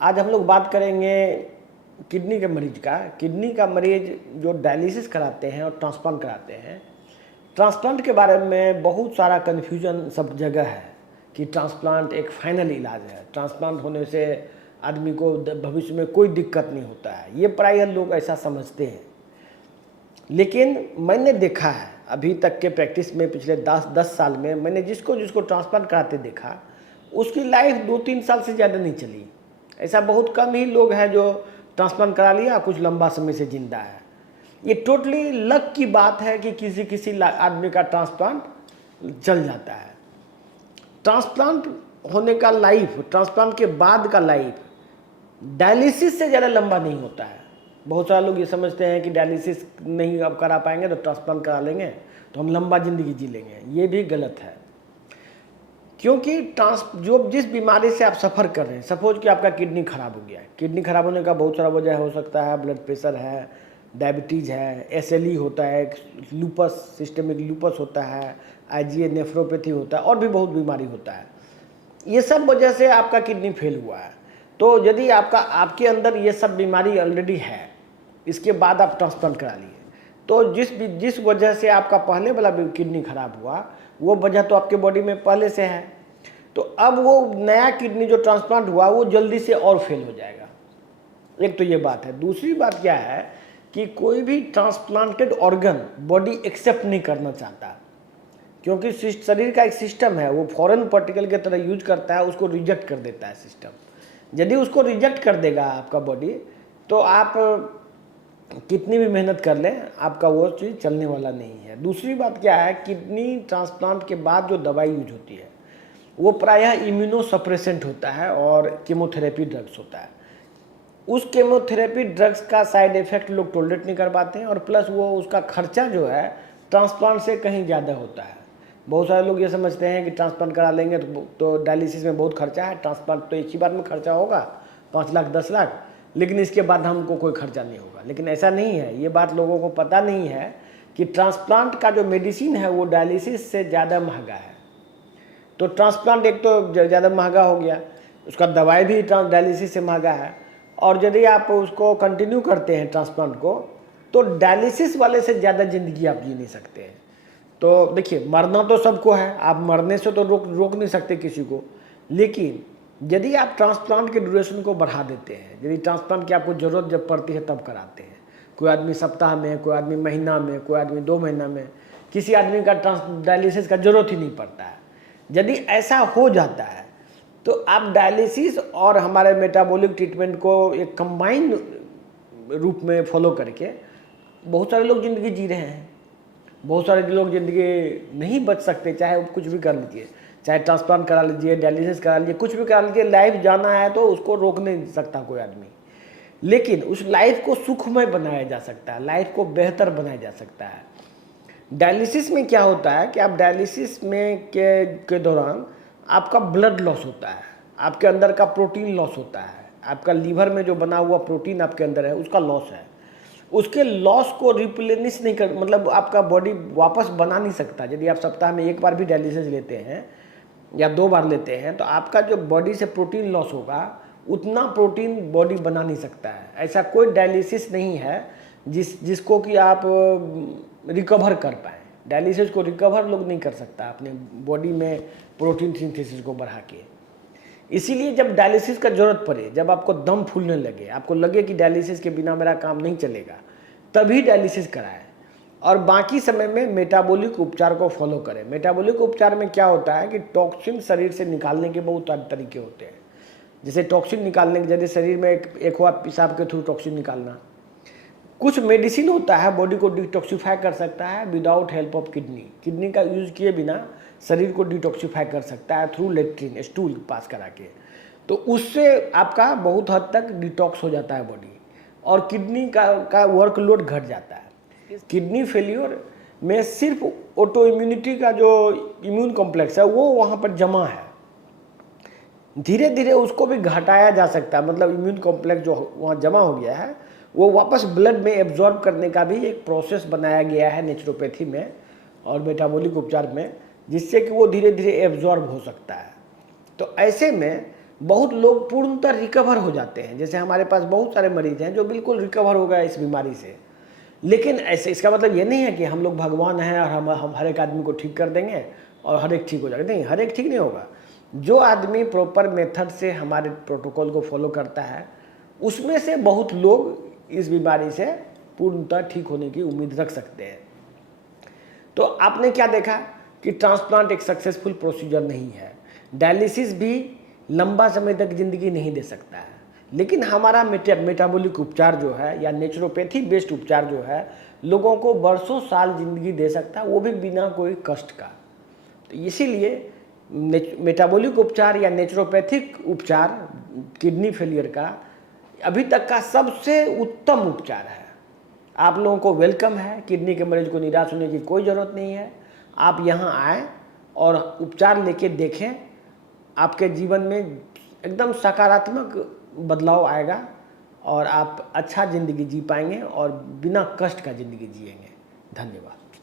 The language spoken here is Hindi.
आज हम लोग बात करेंगे किडनी के मरीज का। किडनी का मरीज जो डायलिसिस कराते हैं और ट्रांसप्लांट कराते हैं, ट्रांसप्लांट के बारे में बहुत सारा कन्फ्यूजन सब जगह है कि ट्रांसप्लांट एक फाइनल इलाज है, ट्रांसप्लांट होने से आदमी को भविष्य में कोई दिक्कत नहीं होता है। ये प्रायः लोग ऐसा समझते हैं, लेकिन मैंने देखा है अभी तक के प्रैक्टिस में पिछले 10 साल में मैंने जिसको जिसको ट्रांसप्लांट कराते देखा, उसकी लाइफ 2-3 साल से ज़्यादा नहीं चली। ऐसा बहुत कम ही लोग हैं जो ट्रांसप्लांट करा लिया कुछ लंबा समय से जिंदा है। ये टोटली लक की बात है कि किसी किसी आदमी का ट्रांसप्लांट चल जाता है। ट्रांसप्लांट होने का लाइफ, ट्रांसप्लांट के बाद का लाइफ डायलिसिस से ज़्यादा लंबा नहीं होता है। बहुत सारे लोग ये समझते हैं कि डायलिसिस नहीं अब करा पाएंगे तो ट्रांसप्लांट करा लेंगे तो हम लंबा ज़िंदगी जी लेंगे। ये भी गलत है, क्योंकि जिस बीमारी से आप सफ़र कर रहे हैं, सपोज कि आपका किडनी खराब हो गया है। किडनी खराब होने का बहुत सारा वजह हो सकता है, ब्लड प्रेशर है, डायबिटीज़ है, एसएलई होता है, लूपस, सिस्टेमिक लूपस होता है, आईजीए नेफ्रोपैथी होता है, और भी बहुत बीमारी होता है। ये सब वजह से आपका किडनी फेल हुआ है। तो यदि आपके अंदर ये सब बीमारी ऑलरेडी है, इसके बाद आप ट्रांसप्लांट करा लिए, तो जिस वजह से आपका पहले वाला किडनी खराब हुआ, वो वजह तो आपके बॉडी में पहले से है। तो अब वो नया किडनी जो ट्रांसप्लांट हुआ वो जल्दी से और फेल हो जाएगा। एक तो ये बात है। दूसरी बात क्या है कि कोई भी ट्रांसप्लांटेड ऑर्गन बॉडी एक्सेप्ट नहीं करना चाहता, क्योंकि शरीर का एक सिस्टम है, वो फॉरेन पार्टिकल की तरह यूज करता है, उसको रिजेक्ट कर देता है सिस्टम। यदि उसको रिजेक्ट कर देगा आपका बॉडी, तो आप कितनी भी मेहनत कर लें, आपका वो चीज़ चलने वाला नहीं है। दूसरी बात क्या है, किडनी ट्रांसप्लांट के बाद जो दवाई यूज होती है वो प्रायः इम्यूनोसप्रेसेंट होता है और कीमोथेरेपी ड्रग्स होता है। उस कीमोथेरेपी ड्रग्स का साइड इफेक्ट लोग टॉलरेट नहीं कर पाते हैं, और प्लस वो उसका खर्चा जो है ट्रांसप्लांट से कहीं ज़्यादा होता है। बहुत सारे लोग ये समझते हैं कि ट्रांसप्लांट करा लेंगे तो डायलिसिस में बहुत खर्चा है, ट्रांसप्लांट तो एक ही बार में खर्चा होगा 5 लाख 10 लाख, लेकिन इसके बाद हमको कोई खर्चा नहीं होगा। लेकिन ऐसा नहीं है, ये बात लोगों को पता नहीं है कि ट्रांसप्लांट का जो मेडिसिन है वो डायलिसिस से ज़्यादा महंगा है। तो ट्रांसप्लांट एक तो ज़्यादा महंगा हो गया, उसका दवाई भी डायलिसिस से महंगा है, और यदि आप उसको कंटिन्यू करते हैं ट्रांसप्लांट को, तो डायलिसिस वाले से ज़्यादा ज़िंदगी आप जी नहीं सकते हैं। तो देखिए, मरना तो सबको है, आप मरने से तो रोक नहीं सकते किसी को, लेकिन यदि आप ट्रांसप्लांट के ड्यूरेशन को बढ़ा देते हैं, यदि ट्रांसप्लांट की आपको ज़रूरत जब पड़ती है तब कराते हैं, कोई आदमी सप्ताह में, कोई आदमी महीना में, कोई आदमी 2 महीना में, किसी आदमी का डायलिसिस का ज़रूरत ही नहीं पड़ता है। यदि ऐसा हो जाता है तो आप डायलिसिस और हमारे मेटाबॉलिक ट्रीटमेंट को एक कंबाइंड रूप में फॉलो करके बहुत सारे लोग ज़िंदगी जी रहे हैं। बहुत सारे लोग ज़िंदगी नहीं बच सकते, चाहे कुछ भी कर लीजिए, चाहे ट्रांसप्लांट करा लीजिए, डायलिसिस करा लीजिए, कुछ भी करा लीजिए, लाइफ जाना है तो उसको रोक नहीं सकता कोई आदमी। लेकिन उस लाइफ को सुखमय बनाया जा सकता है, लाइफ को बेहतर बनाया जा सकता है। डायलिसिस में क्या होता है कि आप डायलिसिस में के दौरान आपका ब्लड लॉस होता है, आपके अंदर का प्रोटीन लॉस होता है, आपका लीवर में जो बना हुआ प्रोटीन आपके अंदर है उसका लॉस है। उसके लॉस को रिप्लेनिश नहीं कर, मतलब आपका बॉडी वापस बना नहीं सकता। यदि आप सप्ताह में 1 बार भी डायलिसिस लेते हैं या 2 बार लेते हैं, तो आपका जो बॉडी से प्रोटीन लॉस होगा उतना प्रोटीन बॉडी बना नहीं सकता है। ऐसा कोई डायलिसिस नहीं है जिसको कि आप रिकवर कर पाएँ। डायलिसिस को रिकवर लोग नहीं कर सकता अपने बॉडी में प्रोटीन सिंथेसिस को बढ़ा के। इसीलिए जब डायलिसिस का ज़रूरत पड़े, जब आपको दम फूलने लगे, आपको लगे कि डायलिसिस के बिना मेरा काम नहीं चलेगा, तभी डायलिसिस कराएं, और बाकी समय में मेटाबॉलिक उपचार को फॉलो करें। मेटाबॉलिक उपचार में क्या होता है कि टॉक्सिन शरीर से निकालने के बहुत तरीके होते हैं। जैसे टॉक्सिन निकालने के, यदि शरीर में एक हुआ पेशाब के थ्रू टॉक्सिन निकालना, कुछ मेडिसिन होता है बॉडी को डिटॉक्सिफाई कर सकता है विदाउट हेल्प ऑफ किडनी का यूज किए बिना शरीर को डिटॉक्सिफाई कर सकता है थ्रू लेट्रिन, स्टूल पास करा के। तो उससे आपका बहुत हद तक डिटॉक्स हो जाता है बॉडी, और किडनी का वर्कलोड घट जाता है। किडनी फेल्योर में सिर्फ ऑटो इम्यूनिटी का जो इम्यून कॉम्प्लेक्स है वो वहाँ पर जमा है, धीरे धीरे उसको भी घटाया जा सकता है। मतलब इम्यून कॉम्प्लेक्स जो वहाँ जमा हो गया है वो वापस ब्लड में एब्जॉर्ब करने का भी एक प्रोसेस बनाया गया है नेचुरोपैथी में और मेटाबॉलिक उपचार में, जिससे कि वो धीरे धीरे एब्जॉर्ब हो सकता है। तो ऐसे में बहुत लोग पूर्णतः रिकवर हो जाते हैं। जैसे हमारे पास बहुत सारे मरीज हैं जो बिल्कुल रिकवर हो गए इस बीमारी से। लेकिन ऐसे इसका मतलब ये नहीं है कि हम लोग भगवान हैं और हम हर एक आदमी को ठीक कर देंगे और हर एक ठीक हो जाएगा। नहीं, हर एक ठीक नहीं होगा। जो आदमी प्रॉपर मेथड से हमारे प्रोटोकॉल को फॉलो करता है, उसमें से बहुत लोग इस बीमारी से पूर्णतः ठीक होने की उम्मीद रख सकते हैं। तो आपने क्या देखा कि ट्रांसप्लांट एक सक्सेसफुल प्रोसीजर नहीं है। डायलिसिस भी लंबा समय तक ज़िंदगी नहीं दे सकता है, लेकिन हमारा मेटाबॉलिक उपचार जो है या नेचुरोपैथी बेस्ड उपचार जो है लोगों को बरसों साल ज़िंदगी दे सकता है, वो भी बिना कोई कष्ट का। तो इसीलिए मेटाबॉलिक उपचार या नेचुरोपैथिक उपचार किडनी फेलियर का अभी तक का सबसे उत्तम उपचार है। आप लोगों को वेलकम है। किडनी के मरीज को निराश होने की कोई ज़रूरत नहीं है। आप यहाँ आएँ और उपचार लेके देखें, आपके जीवन में एकदम सकारात्मक बदलाव आएगा और आप अच्छा ज़िंदगी जी पाएंगे और बिना कष्ट का ज़िंदगी जिएंगे। धन्यवाद।